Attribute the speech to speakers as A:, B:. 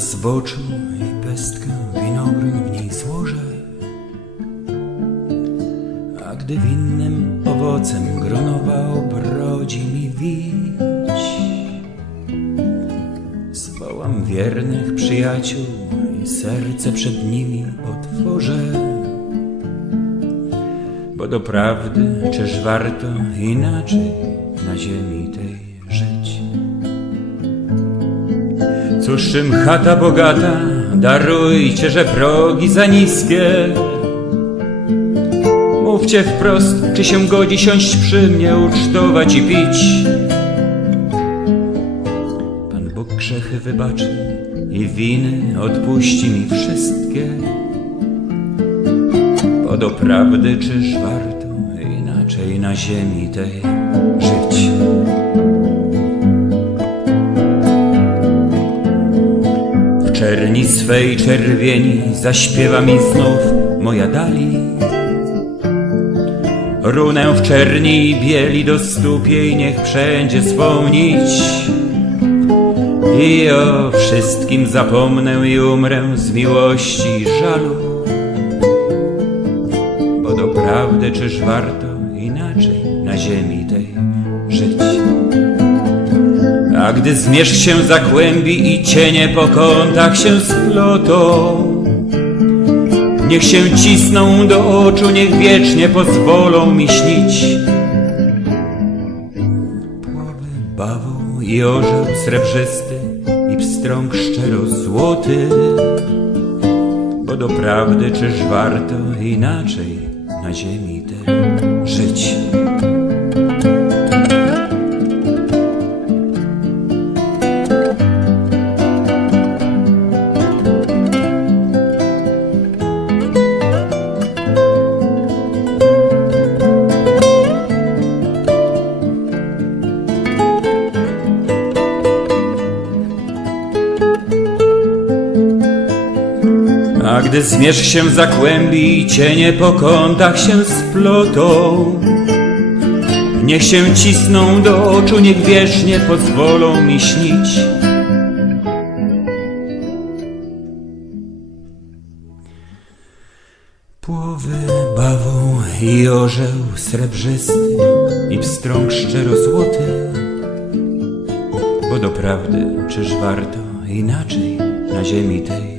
A: zboczu i pestkę winogron w niej złożę. A gdy winnym owocem gronowa obrodzi mi wić, zwołam wiernych przyjaciół i serce przed nimi otworzę. Bo doprawdy, czyż warto inaczej na ziemi tej Cóż czym chata bogata, darujcie, że progi za niskie. Mówcie wprost, czy się godzi siąść przy mnie, ucztować i pić. Pan Bóg grzechy wybaczy i winy odpuści mi wszystkie. Bo doprawdy, czyż warto inaczej na ziemi tej żyć? Czerni swej czerwieni zaśpiewa mi znów moja dali. Runę w czerni i bieli do stóp jej niech wszędzie swą. I o wszystkim zapomnę i umrę z miłości i żalu. Bo doprawdy czyż warto inaczej na ziemi tej żyć? A gdy zmierzch się zagłębi i cienie po kątach się splotą, niech się cisną do oczu, niech wiecznie pozwolą mi śnić. Płowy bawą i orzeł srebrzysty i pstrąg szczero złoty, bo doprawdy czyż warto inaczej na ziemi tej żyć? A gdy zmierzch się zagłębi i cienie po kątach się splotą, niech się cisną do oczu, niech wiecznie pozwolą mi śnić. Płowy bawą i orzeł srebrzysty i pstrąg szczero złoty, bo doprawdy czyż warto inaczej na ziemi tej